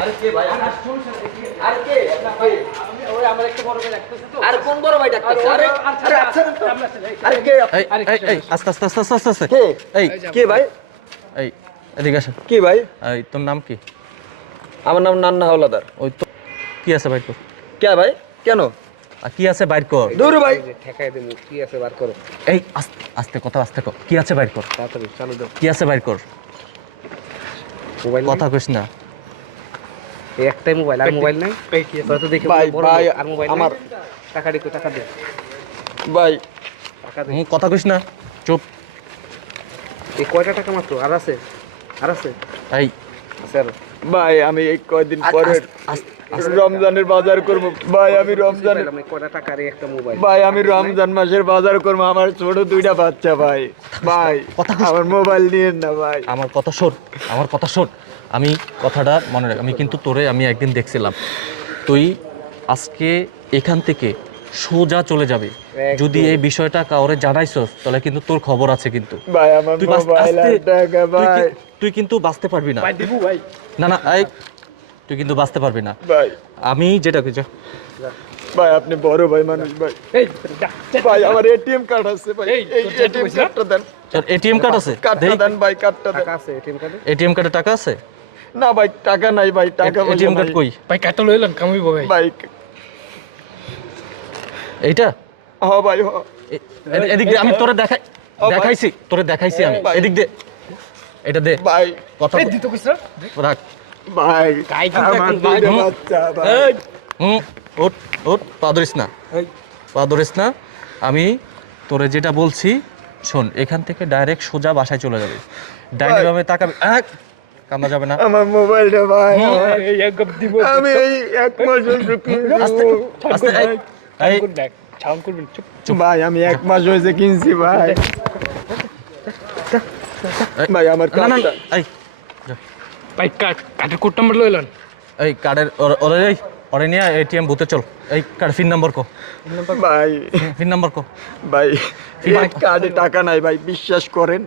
আরে কে ভাই? আরে আরে কে? কে? ওই আমার একটা বড় ভাই রাখতেছে তো। আরে কোন বড় ভাই ডাক্তার আরে আরে তো। আরে কে? এই এই এই আস্তে আস্তে আস্তে আস্তে আস্তে কে? এই কে ভাই? এই এদিকে আসেন। কে ভাই? এই তোর নাম কি? আমার নাম নান্না হাওলাদার। ওই তো কি আছে বাইর কর? কে ভাই? কেন? কি আছে বাইর কর? দূর ভাই। ঠেকাই দেবো কি আছে বার করো? এই আস্তে আস্তে কথা আস্তে কর। কি আছে বাইর কর? তাড়াতাড়ি চালু দাও। কি আছে বাইর কর? কথা কইস না। এই একটাই মোবাইল আর মোবাইল নাই? তো দেখে ভাই, ভাই, আর মোবাইল আমার- টাকা দে টাকা দে। ভাই। টাকা দে। কথা কইস না চুপ। এই কয়টা টাকা মাত্র? আর আছে? আর আছে? এই আছে আর। ভাই আমি এই কয়দিন পরে রমজানের বাজার করব। ভাই আমি রমজানের কয়টা টাকা একটা মোবাইল ভাই আমি রমজান মাসের বাজার করব। আমার ছোট দুইটা বাচ্চা ভাই। ভাই কথা আমার মোবাইল নিয়েন না ভাই। আমার কথা শোন আমার কথা শোন। আমি কথাটা মনে রাখ আমি কিন্তু তোরে আমি একদিন দেখছিলাম। তুই আজকে এখান থেকে সোজা চলে যাবে। যদি এই বিষয়টা কাউরে জানাইছস তাহলে কিন্তু তোর খবর আছে কিন্তু। ভাই আমার তুই মোবাইল টাকা তুই ভাই। তুই কিন্তু বাঁচতে পারবি না। দিব ভাই। না না এই তুই কিন্তু বাঁচতে পারবি না। ভাই। আমি যেটা কইছি ভাই আপনি বড় ভাই মানুষ ভাই। এই। ভাই আমার এটিএম কার্ড আছে ভাই। এই, এটিএম কার্ডটা দেন। তোর এটিএম কার্ড আছে? কার্ডটা দেন ভাই কার্ডটা দেন। টাকা আছে এটিএম কার্ডে? এটিএম কার্ডে টাকা আছে? না ভাই টাকা নাই ভাই টাকা এটিএম কার্ড কই? ভাই কাটা কামিব ভাই। ভাই এইটা? হ ভাই হ। এদিক দিয়ে আমি তোরে দেখাই দেখাইছি তোরে দেখাইছি আমি। এদিক দে। এটা দে। ভাই। কথা দিত কইছ রাখ। ভাই আমার এখন? ভাই, বাচ্চা ভাই। হুম ওট ওট পা ধরিস না। পা ধরিস না। আমি তোরে যেটা বলছি শোন এখান থেকে ডাইরেক্ট সোজা বাসায় চলে যাবে। ডাইনিং রুমে তাকাবি। কামড়া যাবে না। আমার মোবাইলটা ভাই। এই এক গপ দিব। আমি এই এক মাস হয়েছে ছাউন করবেন চুপ ভাই আমি এক মাস হয়েছে কিনছি ভাই। ভাই আমার না এই। ভাই কাট কাটের কোড নাম্বার লইলাম এই কার্ডের ওরে এই ওরে নিয়ে এটিএম বুথে চল। এই কার্ড পিন নাম্বার কো। ভাই। পিন নাম্বার কো। ভাই কার্ডে টাকা নাই ভাই বিশ্বাস করেন।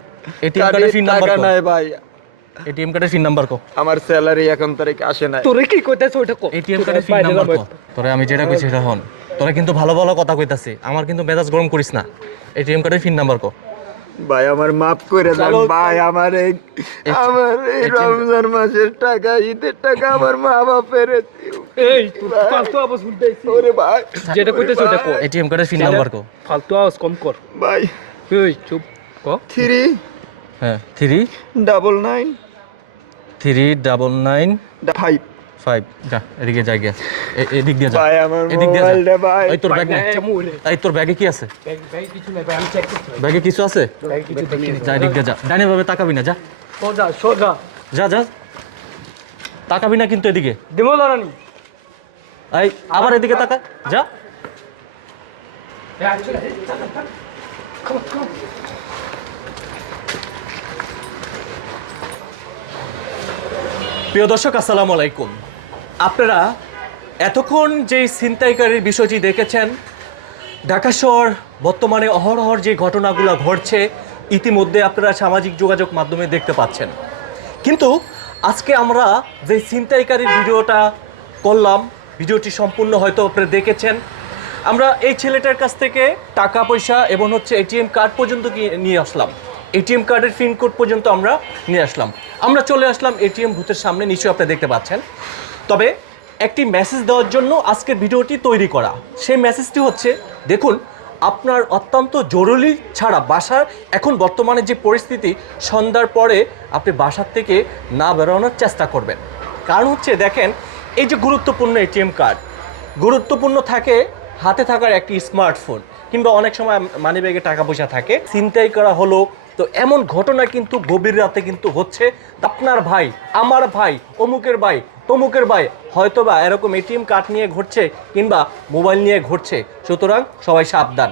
ATM কার্ডে কার্ডের পিন নাম্বার টাকা নাই ভাই। এটিএম কার্ডের পিন নাম্বার কো। আমার স্যালারি এখন তারিখ আসে নাই। তোরে কি কইতাছ ওইটা কো। এটিএম কার্ডের পিন নাম্বার কো। তোরে আমি যেটা কইছি সেটা হন। তোরা কিন্তু ভালো ভালো কথা কইতাছি। আমার কিন্তু মেজাজ গরম করিস না। এটিএম কার্ডের পিন নাম্বার কো। ভাই আমার মাফ করে দেন। ভাই আমার এই আমার এই রমজান মাসের টাকা ঈদের টাকা আমার মা বাপের এই তোর ফালতু আওয়াজ শুনতেছি ওরে ভাই। যেটা কইতাছ ওইটা কো। এটিএম কার্ডের পিন নাম্বার কো। ফালতু আওয়াজ কম কর। ভাই। এই চুপ ক। থ্রি হ্যাঁ। Three? Double nine. Three double nine. Five. Five. যা এদিকে যাই গিয়া। এদিক দিয়ে যা। ভাই আমার এদিক দিয়ে যা। ভাই। এই তোর ব্যাগ নে। চামুরে এই তোর ব্যাগে কি আছে? ব্যাগ কিছু নাই ভাই আমি চেক করতে ব্যাগে কিছু আছে? যা এদিক দিয়ে যা। ডানে ভাবে তাকাবি না যা। সোজা সোজা। যা যা। তাকাবি না কিন্তু এদিকে। দিমো লরানি এই আবার এদিকে তাকা। যা। প্রিয় দর্শক, আসসালামু আলাইকুম। আপনারা এতক্ষণ যে ছিনতাইকারীর বিষয়টি দেখেছেন, ঢাকা শহর বর্তমানে অহরহর যে ঘটনাগুলো ঘটছে, ইতিমধ্যে আপনারা সামাজিক যোগাযোগ মাধ্যমে দেখতে পাচ্ছেন। কিন্তু আজকে আমরা যে ছিনতাইকারীর ভিডিওটা করলাম, ভিডিওটি সম্পূর্ণ হয়তো আপনারা দেখেছেন। আমরা এই ছেলেটার কাছ থেকে টাকা পয়সা এবং হচ্ছে এটিএম কার্ড পর্যন্ত নিয়ে আসলাম। এটিএম কার্ডের পিন কোড পর্যন্ত আমরা নিয়ে আসলাম। আমরা চলে আসলাম এটিএম বুথের সামনে, নিশ্চয়ই আপনি দেখতে পাচ্ছেন। তবে একটি মেসেজ দেওয়ার জন্য আজকের ভিডিওটি তৈরি করা। সেই মেসেজটি হচ্ছে, দেখুন, আপনার অত্যন্ত জরুরি ছাড়া বাসার এখন বর্তমানে যে পরিস্থিতি, সন্ধ্যার পরে আপনি বাসার থেকে না বেরোনোর চেষ্টা করবেন। কারণ হচ্ছে, দেখেন, এই যে গুরুত্বপূর্ণ এটিএম কার্ড, গুরুত্বপূর্ণ থাকে হাতে থাকার একটি স্মার্টফোন কিংবা অনেক সময় মানি ব্যাগে টাকা পয়সা থাকে। চিন্তাই করা হলো তো এমন ঘটনা কিন্তু গভীর রাতে কিন্তু হচ্ছে। আপনার ভাই, আমার ভাই, অমুকের ভাই, তমুকের ভাই, হয়তোবা এরকম এটিএম কার্ড নিয়ে ঘটছে কিংবা মোবাইল নিয়ে ঘটছে। সুতরাং সবাই সাবধান।